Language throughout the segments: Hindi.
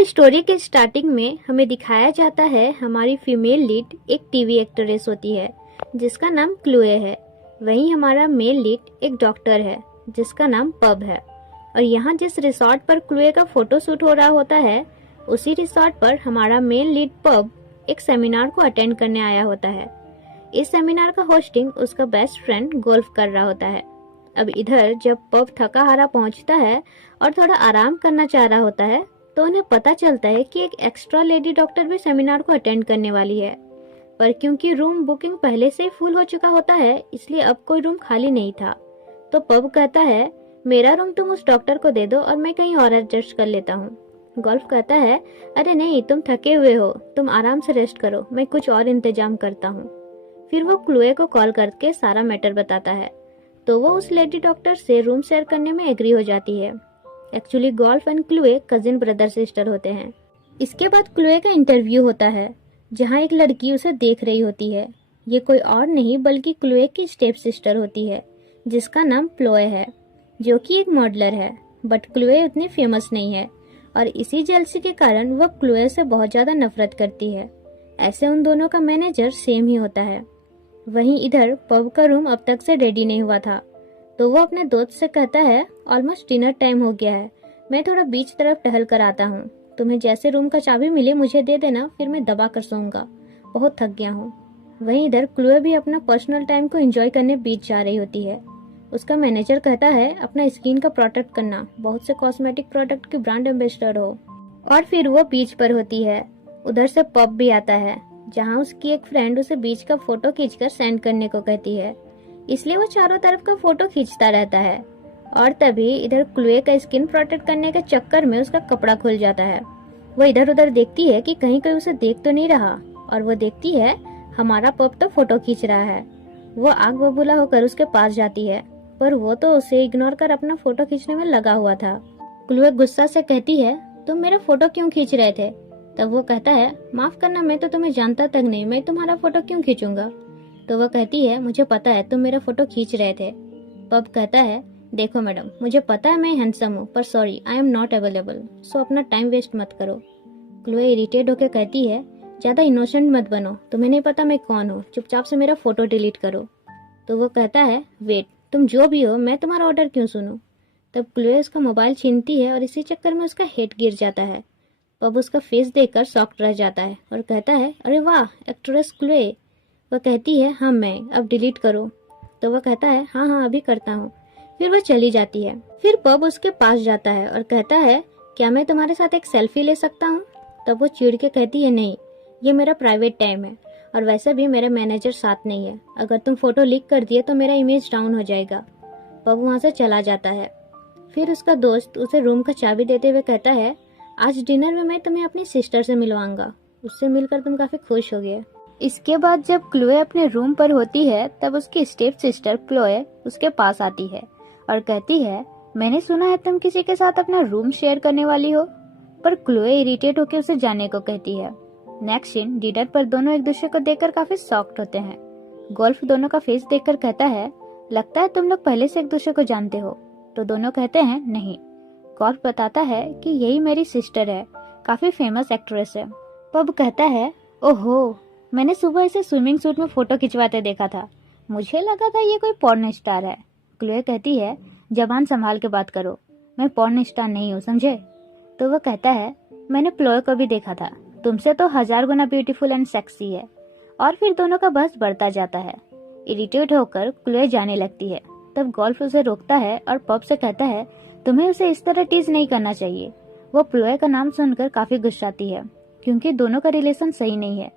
तो स्टोरी के स्टार्टिंग में हमें दिखाया जाता है हमारी फीमेल लीड एक टीवी एक्ट्रेस होती है जिसका नाम क्लोए है। वहीं हमारा मेल लीड एक डॉक्टर है जिसका नाम पब है। और यहाँ जिस रिसोर्ट पर क्लोए का फोटो शूट हो रहा होता है उसी रिसोर्ट पर हमारा मेल लीड पब एक सेमिनार को अटेंड करने आया होता है। इस सेमिनार का होस्टिंग उसका बेस्ट फ्रेंड गोल्फ कर रहा होता है। अब इधर जब पब थका हारा पहुंचता है और थोड़ा आराम करना चाह रहा होता है तो उन्हें पता चलता है कि एक एक्स्ट्रा लेडी डॉक्टर भी सेमिनार को अटेंड करने वाली है। पर क्योंकि रूम बुकिंग पहले से ही फुल हो चुका होता है इसलिए अब कोई रूम खाली नहीं था। तो पब कहता है मेरा रूम तुम उस डॉक्टर को दे दो और मैं कहीं और एडजस्ट कर लेता हूँ। गोल्फ कहता है अरे नहीं, तुम थके हुए हो, तुम आराम से रेस्ट करो, मैं कुछ और इंतजाम करता हूँ। फिर वो क्लोए को कॉल करके सारा मैटर बताता है तो वो उस लेडी डॉक्टर से रूम शेयर करने में एग्री हो जाती है। Actually golf and Chloe cousin brother sister होते हैं। इसके बाद क्लोए का इंटरव्यू होता है जहाँ एक लड़की उसे देख रही होती है। ये कोई और नहीं बल्कि क्लोए की स्टेप सिस्टर होती है जिसका नाम प्लोए है, जो कि एक मॉडलर है। बट क्लोए उतनी फेमस नहीं है और इसी जेलसी के कारण वह क्लोए से बहुत ज्यादा नफरत करती है। ऐसे उन दोनों का मैनेजर सेम ही होता है। वहीं इधर पब का रूम अब तक से रेडी नहीं हुआ था तो वो अपने दोस्त से कहता है ऑलमोस्ट डिनर टाइम हो गया है, मैं थोड़ा बीच तरफ टहल कर आता हूँ, तुम्हें जैसे रूम का चाबी मिले मुझे दे देना, फिर मैं दबा कर सोऊंगा, बहुत थक गया हूँ। वहीं इधर क्लोए भी अपना पर्सनल टाइम को एंजॉय करने बीच जा रही होती है। उसका मैनेजर कहता है अपना स्किन का प्रोटेक्ट करना, बहुत से कॉस्मेटिक प्रोडक्ट की ब्रांड एम्बेसडर हो। और फिर वो बीच पर होती है। उधर से पब भी आता है जहाँ उसकी एक फ्रेंड उसे बीच का फोटो खींचकर सेंड करने को कहती है, इसलिए वो चारों तरफ का फोटो खींचता रहता है। और तभी इधर क्लोए का स्किन प्रोटेक्ट करने के चक्कर में उसका कपड़ा खुल जाता है। वो इधर उधर देखती है कि कहीं कोई उसे देख तो नहीं रहा और वो देखती है हमारा पब तो फोटो खींच रहा है। वो आग बबूला होकर उसके पास जाती है पर वो तो उसे इग्नोर कर अपना फोटो खींचने में लगा हुआ था। क्लोए गुस्सा से कहती है तुम मेरा फोटो क्यों खींच रहे थे? तब वो कहता है माफ करना, मैं तो तुम्हें जानता तक नहीं, मैं तुम्हारा फोटो क्यों खींचूंगा? तो वो कहती है मुझे पता है तुम मेरा फोटो खींच रहे थे। पब कहता है देखो मैडम, मुझे पता है मैं हैंडसम हूँ पर sorry I am not available, so अपना टाइम वेस्ट मत करो। क्लोए इरिटेट होकर कहती है ज्यादा इनोसेंट मत बनो, तुम्हें नहीं पता मैं कौन हूँ, चुपचाप से मेरा फोटो डिलीट करो। तो वो कहता है वेट, तुम जो भी हो मैं तुम्हारा ऑर्डर क्यों सुनूं? तब क्लोए उसका मोबाइल छीनती है और इसी चक्कर में उसका हेड गिर जाता है। पब उसका फेस देखकर शॉक्ड रह जाता है और कहता है अरे वाह एक्ट्रेस क्लोए। वह कहती है हाँ मैं, अब डिलीट करो। तो वह कहता है हाँ हाँ अभी करता हूँ। फिर वह चली जाती है। फिर पब उसके पास जाता है और कहता है क्या मैं तुम्हारे साथ एक सेल्फी ले सकता हूँ? तब वो चिढ़ के कहती है नहीं, ये मेरा प्राइवेट टाइम है और वैसे भी मेरा मैनेजर साथ नहीं है, अगर तुम फोटो लीक कर दिए तो मेरा इमेज डाउन हो जाएगा। पब वहाँ से चला जाता है। फिर उसका दोस्त उसे रूम का चाबी देते हुए कहता है आज डिनर में मैं तुम्हें अपनी सिस्टर से मिलवाऊंगा, उससे मिलकर तुम काफी खुश होगे। इसके बाद जब क्लोए अपने रूम पर होती है तब उसकी स्टेप सिस्टर क्लोए उसके पास आती है और कहती है मैंने सुना है तुम किसी के साथ अपना रूम शेयर करने वाली हो। पर क्लोए इरिटेट होकर उसे जाने को कहती है। नेक्स्ट सीन डिनर पर दोनों एक दूसरे को देखकर काफी शॉक्ड होते हैं। गोल्फ दोनों का फेस देखकर कहता है लगता है तुम लोग पहले से एक दूसरे को जानते हो। तो दोनों कहते हैं नहीं। गोल्फ बताता है कि यही मेरी सिस्टर है, काफी फेमस एक्ट्रेस है। पब कहता है ओहो, मैंने सुबह इसे स्विमिंग सूट में फोटो खिंचवाते देखा था, मुझे लगा था ये कोई पॉर्न स्टार है। क्लोए कहती है जबान संभाल के बात करो, मैं पॉर्न स्टार नहीं हूँ समझे। तो वो कहता है मैंने प्लोए को भी देखा था, तुमसे तो 1000 गुना ब्यूटीफुल एंड सेक्सी है। और फिर दोनों का बहस बढ़ता जाता है। इरिटेट होकर क्लोए जाने लगती है। तब गोल्फ उसे रोकता है और पब से कहता है तुम्हें उसे इस तरह टीज नहीं करना चाहिए। वो प्लोए का नाम सुनकर काफी गुस्साती है क्योंकि दोनों का रिलेशन सही नहीं है।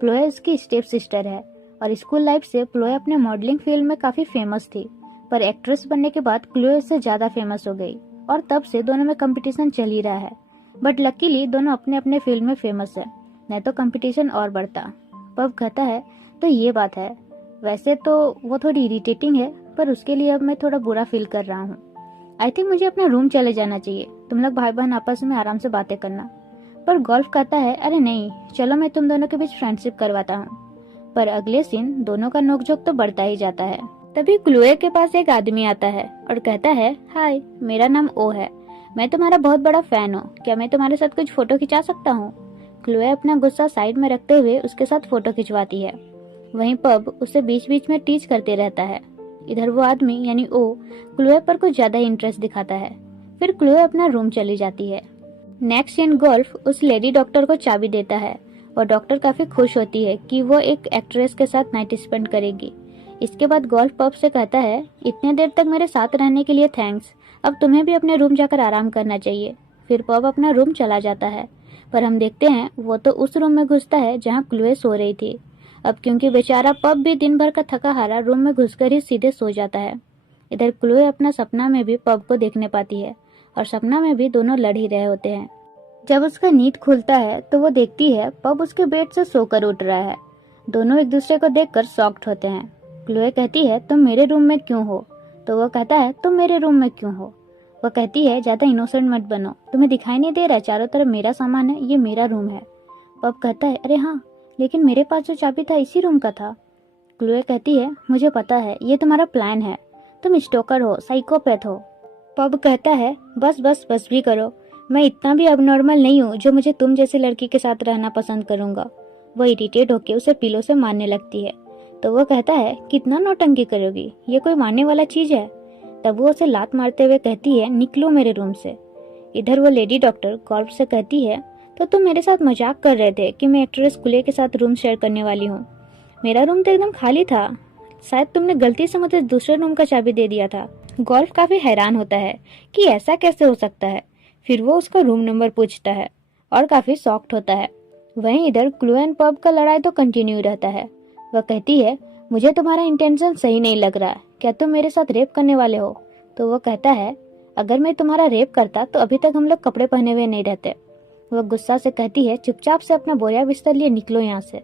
प्लोए उसकी स्टेप सिस्टर है और स्कूल लाइफ से प्लोए अपने मॉडलिंग फील्ड में काफी फेमस थी, पर एक्ट्रेस बनने के बाद क्लोए उससे ज्यादा फेमस हो गई और तब से दोनों में कंपटीशन चल ही रहा है। बट लकीली दोनों अपने अपने फील्ड में फेमस है, नहीं तो कंपटीशन और बढ़ता। पब कहता है तो ये बात है, वैसे तो वो थोड़ी इरिटेटिंग है पर उसके लिए अब मैं थोड़ा बुरा फील कर रहा हूँ। आई थिंक मुझे अपना रूम चले जाना चाहिए, तुम लोग भाई बहन आपस में आराम से बातें करना। पर गोल्फ कहता है अरे नहीं, चलो मैं तुम दोनों के बीच फ्रेंडशिप करवाता हूँ। पर अगले सीन दोनों का नोकझोंक तो बढ़ता ही जाता है। तभी क्लोए के पास एक आदमी आता है और कहता है हाय, मेरा नाम ओ है, मैं तुम्हारा बहुत बड़ा फैन हूँ, क्या मैं तुम्हारे साथ कुछ फोटो खिंचा सकता हूँ? क्लोए अपना गुस्सा साइड में रखते हुए उसके साथ फोटो खिंचवाती है। वहीं पब उसे बीच बीच में टीच करते रहता है। इधर वो आदमी यानी ओ क्लोए पर कुछ ज्यादा इंटरेस्ट दिखाता है। फिर क्लोए अपना रूम चली जाती है। नेक्स्ट सीन गोल्फ उस लेडी डॉक्टर को चाबी देता है और डॉक्टर काफी खुश होती है कि वो एक एक्ट्रेस के साथ नाइट स्पेंड करेगी। इसके बाद गोल्फ पब से कहता है, इतने देर तक मेरे साथ रहने के लिए थैंक्स, अब तुम्हें भी अपने रूम जाकर आराम करना चाहिए। फिर पब अपना रूम चला जाता है, पर हम देखते हैं वो तो उस रूम में घुसता है जहाँ क्लोए सो रही थी। अब क्योंकि बेचारा पब भी दिन भर का थका हारा रूम में घुसकर ही सीधे सो जाता है। इधर क्लोए अपना सपना में भी पब को देखने पाती है और सपना में भी दोनों लड़ ही रहे होते हैं। जब उसका नींद खुलता है तो वो देखती है पब उसके बेड से सोकर उठ रहा है। दोनों एक दूसरे को देखकर शॉक्ड होते हैं। क्लोए कहती है, तुम मेरे रूम में क्यों हो? तो वो कहता है, तुम मेरे रूम में क्यों हो? वो कहती है, ज्यादा इनोसेंट मत बनो, तुम्हें दिखाई नहीं दे रहा चारों तरफ मेरा सामान है, ये मेरा रूम है। पब कहता है, अरे हाँ, लेकिन मेरे पास जो चाबी था इसी रूम का था। क्लोए कहती है, मुझे पता है ये तुम्हारा प्लान है, तुम स्टोकर हो, साइकोपैथ हो। पब कहता है, बस भी करो, मैं इतना भी अबनॉर्मल नहीं हूँ जो मुझे तुम जैसी लड़की के साथ रहना पसंद करूंगा। वो इरिटेट होकर उसे पिलो से मारने लगती है। तो वो कहता है, कितना नौटंकी करोगी, ये कोई मारने वाला चीज है? तब वो उसे लात मारते हुए कहती है, निकलो मेरे रूम से। इधर वो लेडी डॉक्टर गोल्फ से कहती है, तो तुम मेरे साथ मजाक कर रहे थे कि मैं एक्ट्रेस क्लोए के साथ रूम शेयर करने वाली हूँ। मेरा रूम तो एकदम खाली था, शायद तुमने गलती से मुझे दूसरे रूम का चाबी दे दिया था। गोल्फ काफी हैरान होता है कि ऐसा कैसे हो सकता है। फिर वो उसका रूम नंबर पूछता है और काफी शॉक्ड होता है। वहीं इधर क्लोए एंड पब का लड़ाई तो कंटिन्यू रहता है। वह कहती है, मुझे तुम्हारा इंटेंशन सही नहीं लग रहा, क्या तुम मेरे साथ रेप करने वाले हो? तो वो कहता है, अगर मैं तुम्हारा रेप करता तो अभी तक हम लोग कपड़े पहने हुए नहीं रहते। वह गुस्सा से कहती है, चुपचाप से अपना बोरिया बिस्तर लिए निकलो यहाँ से,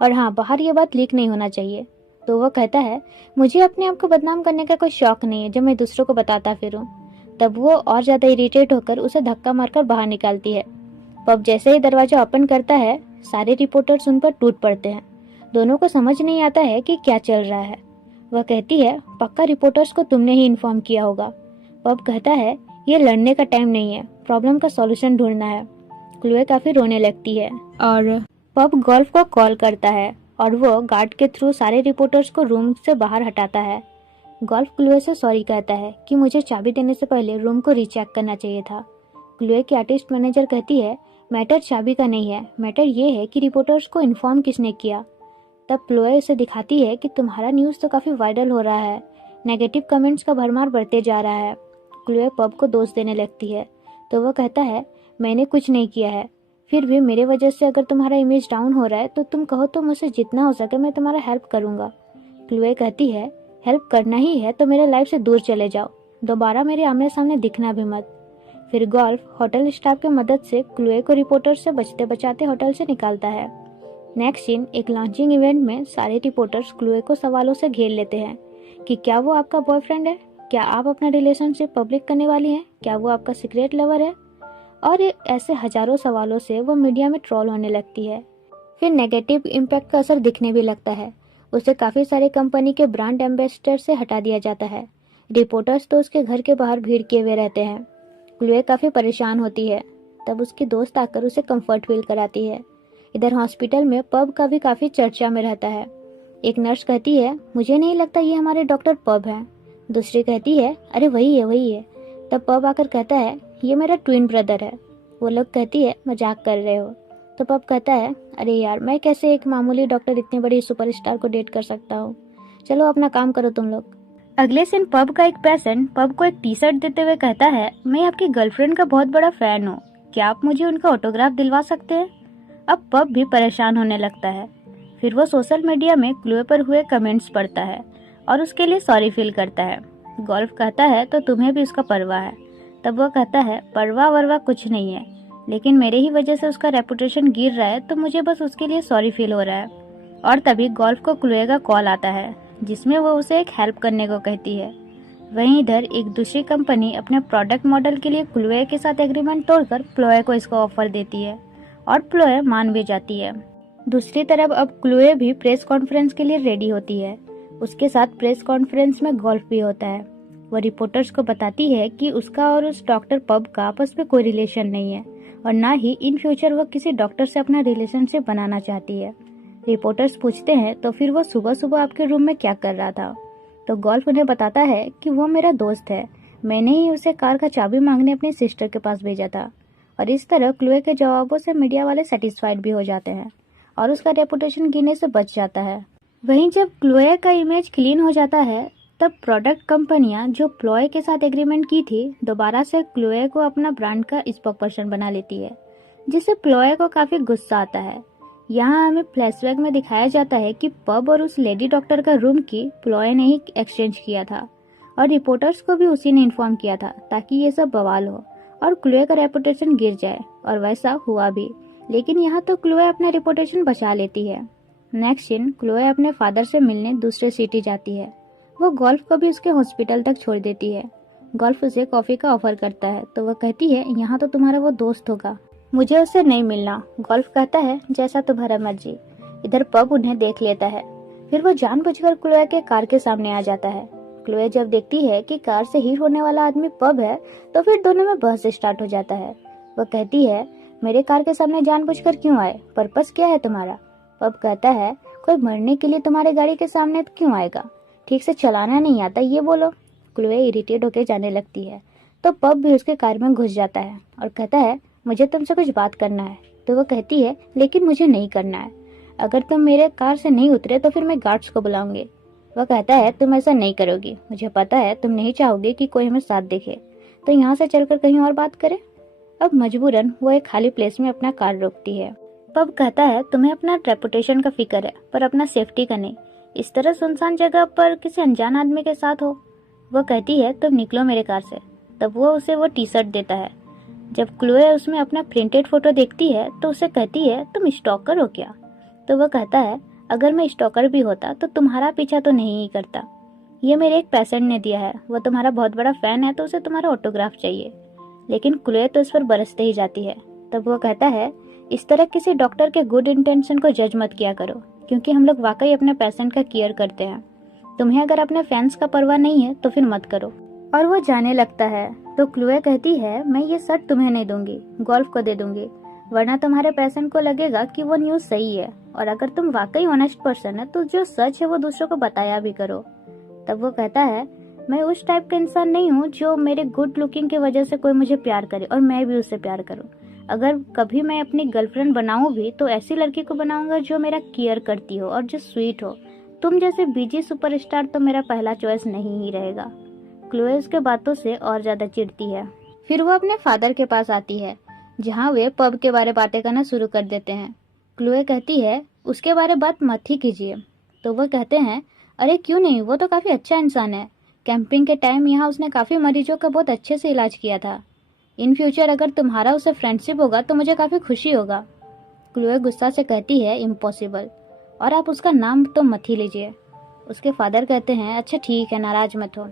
और हाँ, बाहर ये बात लीक नहीं होना चाहिए। तो वो कहता है, मुझे अपने आप को बदनाम करने का कोई शौक नहीं है जो मैं दूसरों को बताता फिरूं। तब वो और ज्यादा इरिटेट होकर उसे धक्का मारकर बाहर निकालती है। पब जैसे ही दरवाजा ओपन करता है, सारे रिपोर्टर्स उन पर टूट पड़ते हैं। दोनों को समझ नहीं आता है कि क्या चल रहा है। वह कहती है, पक्का रिपोर्टर्स को तुमने ही इन्फॉर्म किया होगा। पब कहता है, ये लड़ने का टाइम नहीं है, प्रॉब्लम का सॉल्यूशन ढूंढना है। क्लोए काफी रोने लगती है और पब गोल्फ को कॉल करता है और वो गार्ड के थ्रू सारे रिपोर्टर्स को रूम से बाहर हटाता है। गोल्फ क्लोए से सॉरी कहता है कि मुझे चाबी देने से पहले रूम को रीचेक करना चाहिए था। क्लोए की आर्टिस्ट मैनेजर कहती है, मैटर चाबी का नहीं है, मैटर ये है कि रिपोर्टर्स को इन्फॉर्म किसने किया। तब क्लोए उसे दिखाती है कि तुम्हारा न्यूज़ तो काफ़ी वायरल हो रहा है, नेगेटिव कमेंट्स का भरमार बढ़ते जा रहा है। क्लोए पब को दोष देने लगती है। तो वो कहता है, मैंने कुछ नहीं किया है, फिर भी मेरे वजह से अगर तुम्हारा इमेज डाउन हो रहा है तो तुम कहो तो मुझसे जितना हो सके मैं तुम्हारा हेल्प करूँगा। क्लोए कहती है, हेल्प करना ही है तो मेरे लाइफ से दूर चले जाओ, दोबारा मेरे आमने सामने दिखना भी मत। फिर गोल्फ होटल स्टाफ की मदद से क्लोए को रिपोर्टर से बचते बचाते होटल से निकालता है। नेक्स्ट सीन, एक लॉन्चिंग इवेंट में सारे रिपोर्टर्स क्लोए को सवालों से घेर लेते हैं कि क्या वो आपका बॉयफ्रेंड है, क्या आप अपना रिलेशनशिप पब्लिक करने वाली हैं, क्या वो आपका सीक्रेट लवर है, और ऐसे हजारों सवालों से वो मीडिया में ट्रोल होने लगती है। फिर नेगेटिव इम्पैक्ट का असर दिखने भी लगता है। उसे काफ़ी सारे कंपनी के ब्रांड एम्बेसडर से हटा दिया जाता है। रिपोर्टर्स तो उसके घर के बाहर भीड़ किए हुए रहते हैं। क्लोए काफ़ी परेशान होती है। तब उसकी दोस्त आकर उसे कंफर्ट फील कराती है। इधर हॉस्पिटल में पब का भी काफ़ी चर्चा में रहता है। एक नर्स कहती है, मुझे नहीं लगता ये हमारे डॉक्टर पब हैं। दूसरी कहती है, अरे वही है वही है। तब पब आकर कहता है, ये मेरा ट्विन ब्रदर है। वो लोग कहती है, मजाक कर रहे हो। तो पब कहता है, अरे यार, मैं कैसे एक मामूली डॉक्टर इतनी बड़ी सुपरस्टार को डेट कर सकता हूँ, चलो अपना काम करो तुम लोग। अगले दिन पब का एक पेशेंट पब को एक टी शर्ट देते हुए कहता है, मैं आपकी गर्लफ्रेंड का बहुत बड़ा फैन हूँ, क्या आप मुझे उनका ऑटोग्राफ दिलवा सकते हैं? अब पब भी परेशान होने लगता है। फिर वो सोशल मीडिया में क्लोए पर हुए कमेंट्स पढ़ता है और उसके लिए सॉरी फील करता है। गोल्फ कहता है, तो तुम्हें भी उसका परवाह है? तब वो कहता है, परवाह वरवाह कुछ नहीं है, लेकिन मेरे ही वजह से उसका रेपुटेशन गिर रहा है तो मुझे बस उसके लिए सॉरी फील हो रहा है। और तभी गोल्फ को क्लोए का कॉल आता है जिसमें वो उसे एक हेल्प करने को कहती है। वहीं इधर एक दूसरी कंपनी अपने प्रोडक्ट मॉडल के लिए क्लोए के साथ एग्रीमेंट तोड़कर क्लोए को इसका ऑफर देती है और क्लोए मान भी जाती है। दूसरी तरफ अब क्लोए भी प्रेस कॉन्फ्रेंस के लिए रेडी होती है। उसके साथ प्रेस कॉन्फ्रेंस में गोल्फ भी होता है। वो रिपोर्टर्स को बताती है कि उसका और उस डॉक्टर पब का आपस में कोई रिलेशन नहीं है और ना ही इन फ्यूचर वो किसी डॉक्टर से अपना रिलेशनशिप बनाना चाहती है। रिपोर्टर्स पूछते हैं तो फिर वो सुबह सुबह आपके रूम में क्या कर रहा था, तो गोल्फ उन्हें बताता है कि वो मेरा दोस्त है, मैंने ही उसे कार का चाबी मांगने अपनी सिस्टर के पास भेजा था। और इस तरह क्लूए के जवाबों से मीडिया वाले सेटिस्फाइड भी हो जाते हैं और उसका रेपुटेशन गिरने से बच जाता है। वहीं जब क्लोए का इमेज क्लीन हो जाता है तब प्रोडक्ट कंपनियां जो प्लॉय के साथ एग्रीमेंट की थी दोबारा से क्लोए को अपना ब्रांड का स्पोकपर्सन बना लेती है, जिससे प्लॉय को काफी गुस्सा आता है। यहाँ हमें फ्लैशबैक में दिखाया जाता है कि पब और उस लेडी डॉक्टर का रूम की प्लॉय ने ही एक्सचेंज किया था और रिपोर्टर्स को भी उसी ने इन्फॉर्म किया था ताकि ये सब बवाल हो और क्लोए का रेपुटेशन गिर जाए, और वैसा हुआ भी। लेकिन यहाँ तो क्लोए अपना रेपुटेशन बचा लेती है। नेक्स्ट सीन, क्लोए अपने फादर से मिलने दूसरे सिटी जाती है। वो गोल्फ को भी उसके हॉस्पिटल तक छोड़ देती है। गोल्फ उसे कॉफी का ऑफर करता है तो वह कहती है यहाँ तो तुम्हारा वो दोस्त होगा, मुझे उससे नहीं मिलना। गोल्फ कहता है जैसा तुम्हारा मर्जी। इधर पब उन्हें देख लेता है, फिर वो जानबूझकर क्लोए के कार के सामने आ जाता है। क्लोए जब देखती है कि कार से हिट होने वाला आदमी पब है तो फिर दोनों में बहस स्टार्ट हो जाता है। वह कहती है मेरे कार के सामने जानबूझकर क्यों आए, पर्पस क्या है तुम्हारा। पब कहता है कोई मरने के लिए तुम्हारे गाड़ी के सामने क्यों आएगा, ठीक से चलाना नहीं आता ये बोलो। क्लोए इरिटेट होकर जाने लगती है तो पब भी उसके कार में घुस जाता है और कहता है मुझे तुमसे कुछ बात करना है। तो वो कहती है लेकिन मुझे नहीं करना है, अगर तुम मेरे कार से नहीं उतरे तो फिर मैं गार्ड्स को बुलाऊंगी। वह कहता है तुम ऐसा नहीं करोगी, मुझे पता है तुम नहीं चाहोगे कि कोई हमें साथ देखे, तो यहाँ से चलकर कहीं और बात करें। अब मजबूरन वो एक खाली प्लेस में अपना कार रोकती है। पब कहता है तुम्हें अपना रेपुटेशन का फिक्र है पर अपना सेफ्टी का नहीं, इस तरह सुनसान जगह पर किसी अनजान आदमी के साथ हो। वह कहती है तुम निकलो मेरे कार से। तब वो उसे वो टी शर्ट देता है। जब क्लोए उसमें अपना प्रिंटेड फोटो देखती है तो उसे कहती है तुम स्टॉकर हो क्या। तो वह कहता है अगर मैं स्टॉकर भी होता तो तुम्हारा पीछा तो नहीं ही करता, ये मेरे एक पेशेंट ने दिया है, वो तुम्हारा बहुत बड़ा फैन है तो उसे तुम्हारा ऑटोग्राफ चाहिए। लेकिन क्लोए तो इस पर बरसते ही जाती है। तब वो कहता है इस तरह किसी डॉक्टर के गुड इंटेंशन को जज मत किया करो, क्योंकि हम लोग वाकई अपने पेशेंट का केयर करते हैं। तुम्हें अगर अपने फैंस का परवाह नहीं है तो फिर मत करो। और वो जाने लगता है तो क्लोए कहती है मैं ये शर्ट तुम्हें नहीं दूंगी, गोल्फ को दे दूंगी, वरना तुम्हारे पेशेंट को लगेगा कि वो न्यूज सही है, और अगर तुम वाकई ऑनेस्ट पर्सन है तो जो सच है वो दूसरों को बताया भी करो। तब वो कहता है मैं उस टाइप का इंसान नहीं हूँ जो मेरे गुड लुकिंग की वजह से कोई मुझे प्यार करे और मैं भी उससे प्यार करूँ। अगर कभी मैं अपनी गर्लफ्रेंड बनाऊं भी तो ऐसी लड़की को बनाऊंगा जो मेरा केयर करती हो और जो स्वीट हो। तुम जैसे बीजी सुपरस्टार तो मेरा पहला चॉइस नहीं ही रहेगा। क्लोए उसके बातों से और ज्यादा चिढ़ती है। फिर वो अपने फादर के पास आती है जहाँ वे पब के बारे बातें करना शुरू कर देते हैं। क्लोए कहती है उसके बारे बात मत ही कीजिए। तो वो कहते हैं अरे क्यों नहीं, वो तो काफी अच्छा इंसान है, कैंपिंग के टाइम यहाँ उसने काफी मरीजों का बहुत अच्छे से इलाज किया था। इन फ्यूचर अगर तुम्हारा उससे फ्रेंडशिप होगा तो मुझे काफी खुशी होगा। क्लोए गुस्सा से कहती है इम्पॉसिबल, और आप उसका नाम तो मत ही लीजिए। उसके फादर कहते हैं अच्छा ठीक है, नाराज मत हो।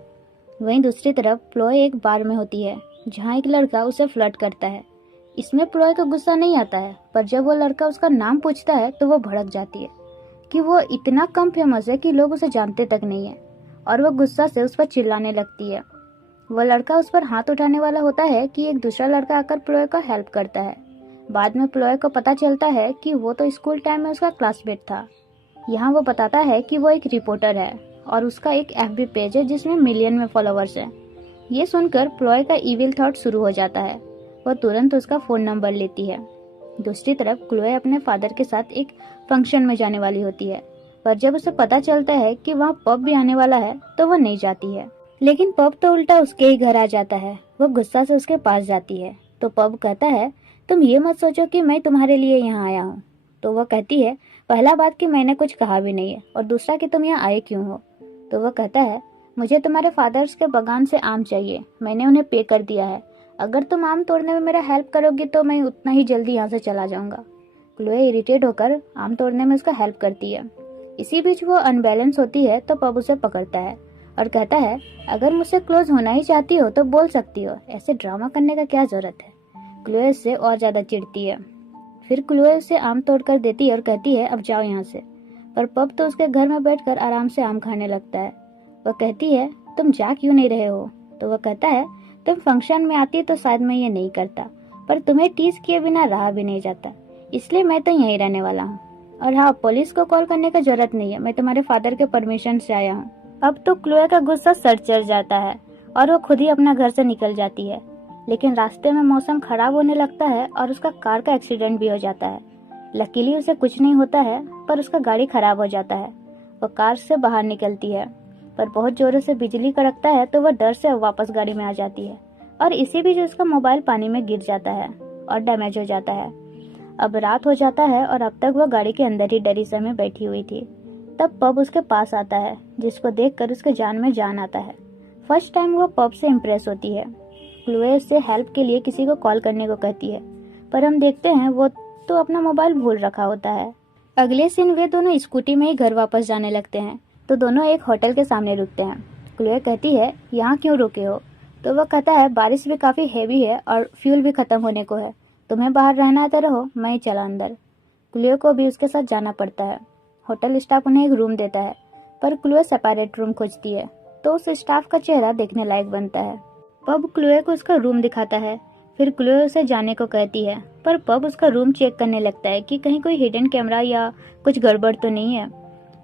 वहीं दूसरी तरफ प्लॉय एक बार में होती है जहाँ एक लड़का उसे फ्लर्ट करता है। इसमें प्लॉय को गुस्सा नहीं आता है, पर जब वो लड़का उसका नाम पूछता है तो वो भड़क जाती है कि वो इतना कम फेमस है कि लोग उसे जानते तक नहीं है, और वो गुस्सा से उस पर चिल्लाने लगती है। वह लड़का उस पर हाथ उठाने वाला होता है कि एक दूसरा लड़का आकर प्लॉय का हेल्प करता है। बाद में प्लॉय को पता चलता है कि वो तो स्कूल टाइम में उसका क्लासमेट था। यहाँ वो बताता है कि वो एक रिपोर्टर है और उसका एक FB पेज है जिसमें मिलियन में फॉलोअर्स हैं। ये सुनकर प्लॉय का इविल थॉट शुरू हो जाता है। वह तुरंत उसका फोन नंबर लेती है। दूसरी तरफ क्लोए अपने फादर के साथ एक फंक्शन में जाने वाली होती है, पर जब उसे पता चलता है कि वहाँ पब भी आने वाला है तो वह नहीं जाती है। लेकिन पब तो उल्टा उसके ही घर आ जाता है। वो गुस्सा से उसके पास जाती है तो पब कहता है तुम ये मत सोचो कि मैं तुम्हारे लिए यहाँ आया हूँ। तो वह कहती है पहला बात कि मैंने कुछ कहा भी नहीं है, और दूसरा कि तुम यहाँ आए क्यों हो। तो वह कहता है मुझे तुम्हारे फादर्स के बागान से आम चाहिए, मैंने उन्हें पे कर दिया है, अगर तुम आम तोड़ने में मेरा हेल्प करोगी तो मैं उतना ही जल्दी यहाँ से चला जाऊंगा। क्लोए इरिटेट होकर आम तोड़ने में उसका हेल्प करती है। इसी बीच वो अनबैलेंस होती है तो पब उसे पकड़ता है और कहता है अगर मुझसे क्लोज होना ही चाहती हो तो बोल सकती हो, ऐसे ड्रामा करने का क्या जरूरत है। क्लोए इससे और ज्यादा चिढ़ती है। फिर क्लोए उसे आम तोड़ कर देती है और कहती है अब जाओ यहाँ से, पर पब तो उसके घर में बैठकर आराम से आम खाने लगता है। वह कहती है तुम जा क्यों नहीं रहे हो? तो वो कहता है, तुम फंक्शन में आती तो शायद मैं ये नहीं करता, पर तुम्हें टीज किए बिना रहा भी नहीं जाता, इसलिए मैं तो यहीं रहने वाला हूँ। और हाँ, पुलिस को कॉल करने का जरूरत नहीं है, मैं तुम्हारे फादर के परमिशन से आया हूँ। अब तो क्लोए का गुस्सा सर चढ़ जाता है और वो खुद ही अपना घर से निकल जाती है। लेकिन रास्ते में मौसम खराब होने लगता है और उसका कार का एक्सीडेंट भी हो जाता है। लकीली उसे कुछ नहीं होता है, पर उसका गाड़ी खराब हो जाता है। वो कार से बाहर निकलती है, पर बहुत जोरों से बिजली कड़कता है तो वह डर से वापस गाड़ी में आ जाती है और इसी बीच उसका मोबाइल पानी में गिर जाता है और डैमेज हो जाता है। अब रात हो जाता है और अब तक वह गाड़ी के अंदर ही डरी समय बैठी हुई थी। तब पब उसके पास आता है, जिसको देखकर उसके जान में जान आता है। फर्स्ट टाइम वो पब से इम्प्रेस होती है। क्लोए उससे हेल्प के लिए किसी को कॉल करने को कहती है, पर हम देखते हैं वो तो अपना मोबाइल भूल रखा होता है। अगले दिन वे दोनों स्कूटी में ही घर वापस जाने लगते हैं तो दोनों एक होटल के सामने रुकते हैं। क्लोए कहती है, यहाँ क्यों रुके हो? तो वह कहता है, बारिश भी काफी हैवी है और फ्यूल भी खत्म होने को है, तुम्हें बाहर रहना है तो रहो, मैं ही चला अंदर। क्लोए को भी उसके साथ जाना पड़ता है। होटल स्टाफ उन्हें एक रूम देता है, पर क्लोए सेपरेट रूम खोजती है तो उस स्टाफ का चेहरा देखने लायक बनता है। पब क्लोए को उसका रूम दिखाता है, फिर क्लोए उसे जाने को कहती है, पर पब उसका रूम चेक करने लगता है कि कहीं कोई हिडन कैमरा या कुछ गड़बड़ तो नहीं है।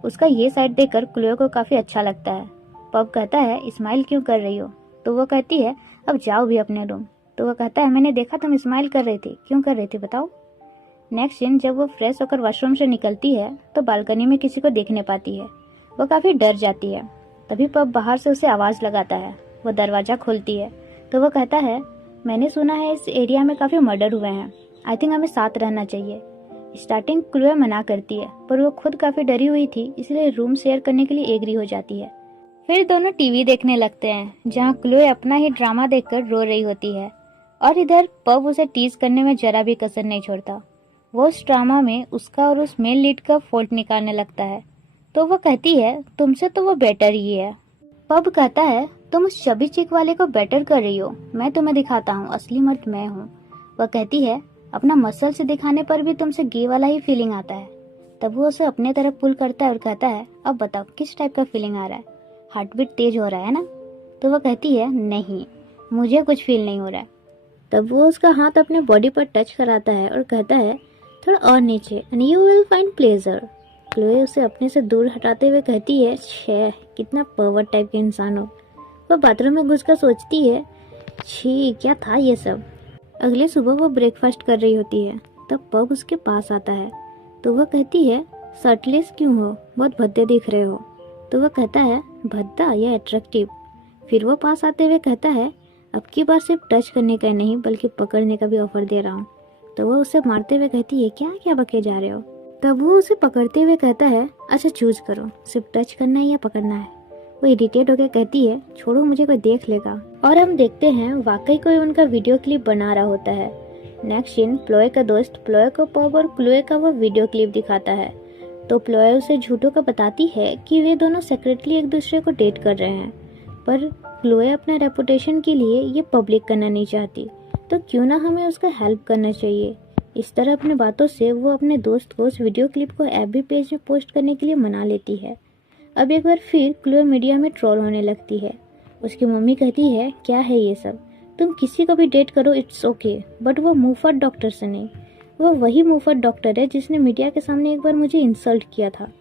उसका ये साइड देखकर क्लोए को काफी अच्छा लगता है। पब कहता है, स्माइल क्यों कर रही हो? तो वो कहती है, अब जाओ भी अपने रूम। तो वो कहता है, मैंने देखा तुम स्माइल कर रही थी, क्यों कर रही थी बताओ? नेक्स्ट दिन जब वो फ्रेश होकर वॉशरूम से निकलती है तो बालकनी में किसी को देखने पाती है। वो काफी डर जाती है। तभी पब बाहर से उसे आवाज लगाता है। वो दरवाजा खोलती है तो वो कहता है, मैंने सुना है इस एरिया में काफी मर्डर हुए हैं, आई थिंक हमें साथ रहना चाहिए। स्टार्टिंग क्लोए मना करती है, पर वो खुद काफी डरी हुई थी, इसलिए रूम शेयर करने के लिए एग्री हो जाती है। फिर दोनों टीवी देखने लगते हैं, जहाँ क्लोए अपना ही ड्रामा देखकर रो रही होती है और इधर पब उसे टीज करने में जरा भी कसर नहीं छोड़ता। वो उस ड्रामा में उसका और उस मेन लीड का फॉल्ट निकालने लगता है। तो वो कहती है, तुमसे तो वो बेटर ही है। पब कहता है, तुम उस चबी चिक वाले को बेटर कर रही हो, मैं तुम्हें दिखाता हूँ असली मर्द मैं हूँ। वह कहती है, अपना मसल से दिखाने पर भी तुमसे गे वाला ही फीलिंग आता है। तब वो उसे अपने तरफ पुल करता है और कहता है, अब बताओ किस टाइप का फीलिंग आ रहा है? हार्ट बीट तेज हो रहा है ना? तो वह कहती है, नहीं, मुझे कुछ फील नहीं हो रहा है। तब वो उसका हाथ अपने बॉडी पर टच कराता है और कहता है, थोड़ा और नीचे, and you will find pleasure. Chloe उसे अपने से दूर हटाते हुए कहती है, छे कितना पर्वर्ट टाइप के इंसान हो। वह बाथरूम में घुसकर सोचती है, छी क्या था ये सब। अगले सुबह वो ब्रेकफास्ट कर रही होती है, तब पब उसके पास आता है। तो वह कहती है, शर्टलेस क्यों हो, बहुत भद्दे दिख रहे हो। तो वह कहता है, भद्दा या अट्रैक्टिव। फिर वो पास आते हुए कहता है, अब की बार सिर्फ टच करने का नहीं बल्कि पकड़ने का भी ऑफर दे रहा हूँ। तो वह उसे मारते हुए कहती है, क्या क्या बके जा रहे हो? तब वो उसे पकड़ते हुए कहता है, अच्छा चूज करो, सिर्फ टच करना है या पकड़ना है? वो इरिटेट होकर कहती है, छोड़ो मुझे कोई देख लेगा। और हम देखते हैं वाकई कोई उनका वीडियो क्लिप बना रहा होता है। नेक्स्ट सीन, प्लोए का दोस्त प्लोए को पब और क्लोए का वो वीडियो क्लिप दिखाता है। तो प्लोए उसे झूठों का बताती है कि वे दोनों सेक्रेटली एक दूसरे को डेट कर रहे हैं, पर क्लोए अपने रेपुटेशन के लिए ये पब्लिक करना नहीं चाहती, तो क्यों ना हमें उसका हेल्प करना चाहिए। इस तरह अपने बातों से वो अपने दोस्त को उस वीडियो क्लिप को एफबी पेज में पोस्ट करने के लिए मना लेती है। अब एक बार फिर क्लोए मीडिया में ट्रोल होने लगती है। उसकी मम्मी कहती है, क्या है ये सब, तुम किसी को भी डेट करो इट्स ओके, बट वो मुफत डॉक्टर से नहीं। वो वही मुफत डॉक्टर है जिसने मीडिया के सामने एक बार मुझे इंसल्ट किया था।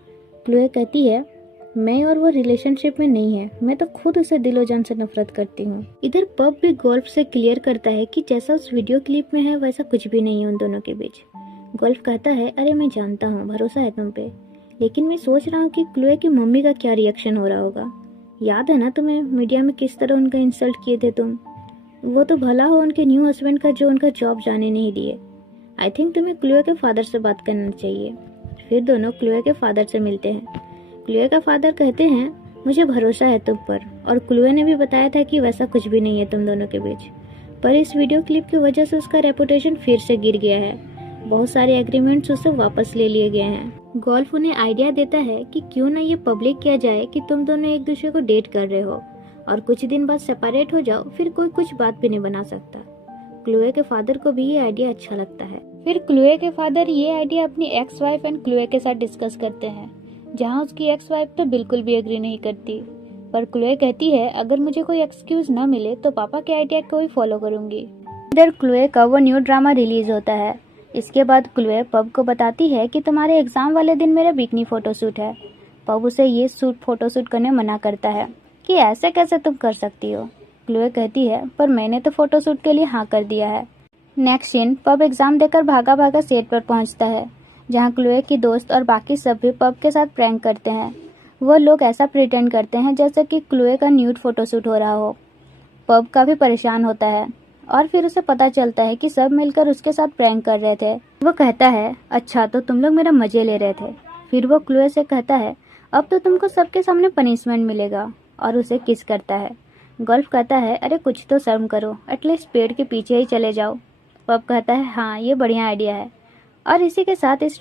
क्लोए कहती है, मैं और वो रिलेशनशिप में नहीं है, मैं तो खुद उसे दिलो जान से नफरत करती हूँ। इधर पब भी गोल्फ से क्लियर करता है कि जैसा उस वीडियो क्लिप में है वैसा कुछ भी नहीं है उन दोनों के बीच। गोल्फ कहता है, अरे मैं जानता हूँ, भरोसा है तुम पे, लेकिन मैं सोच रहा हूँ कि क्लोए की मम्मी का क्या रिएक्शन हो रहा होगा। याद है ना तुम्हें मीडिया में किस तरह उनका इंसल्ट किए थे तुम? वो तो भला हो उनके न्यू हस्बैंड का जो उनका जॉब जाने नहीं दिए। आई थिंक तुम्हें क्लोए के फादर से बात करना चाहिए। फिर दोनों क्लोए के फादर से मिलते हैं। क्लोए का फादर कहते हैं, मुझे भरोसा है तुम पर, और क्लोए ने भी बताया था कि वैसा कुछ भी नहीं है तुम दोनों के बीच, पर इस वीडियो क्लिप की वजह से उसका रेपुटेशन फिर से गिर गया है। बहुत सारे एग्रीमेंट्स उससे वापस ले लिए गए हैं। गोल्फ उन्हें आइडिया देता है कि क्यों ना ये पब्लिक किया जाए कि तुम दोनों एक दूसरे को डेट कर रहे हो और कुछ दिन बाद सेपरेट हो जाओ, फिर कोई कुछ बात भी नहीं बना सकता। क्लोए के फादर को भी ये आइडिया अच्छा लगता है। फिर क्लोए के फादर ये आइडिया अपनी एक्स वाइफ एंड क्लोए के साथ डिस्कस करते हैं, जहाँ उसकी एक्स वाइफ तो बिल्कुल भी एग्री नहीं करती। पर क्लोए कहती है अगर मुझे कोई एक्सक्यूज न मिले तो पापा के आइडिया को ही फॉलो करूंगी। इधर क्लोए का वो न्यू ड्रामा रिलीज होता है। इसके बाद क्लोए पब को बताती है कि तुम्हारे एग्जाम वाले दिन मेरा बिकनी फोटोशूट है। पब उसे ये फोटोशूट करने मना करता है कि ऐसे कैसे तुम कर सकती हो। क्लोए कहती है पर मैंने तो फोटोशूट के लिए हाँ कर दिया है। नेक्स्ट सीन, पब एग्जाम देकर भागा भागा सेट पर पहुंचता है, जहां क्लोए की दोस्त और बाकी सब भी पब के साथ प्रैंक करते हैं। वो लोग ऐसा प्रिटेंड करते हैं जैसे कि क्लोए का न्यूड फोटोशूट हो रहा हो। पब काफी परेशान होता है और फिर उसे पता चलता है कि सब मिलकर उसके साथ प्रैंक कर रहे थे। वो कहता है अच्छा तो तुम लोग मेरा मजे ले रहे थे। फिर वो क्लोए से कहता है अब तो तुमको सबके सामने पनिशमेंट मिलेगा और उसे किस करता है। गोल्फ कहता है अरे कुछ तो शर्म करो, एटलीस्ट पेड़ के पीछे ही चले जाओ। पब कहता है हाँ ये बढ़िया आइडिया है। और इसी के साथ इस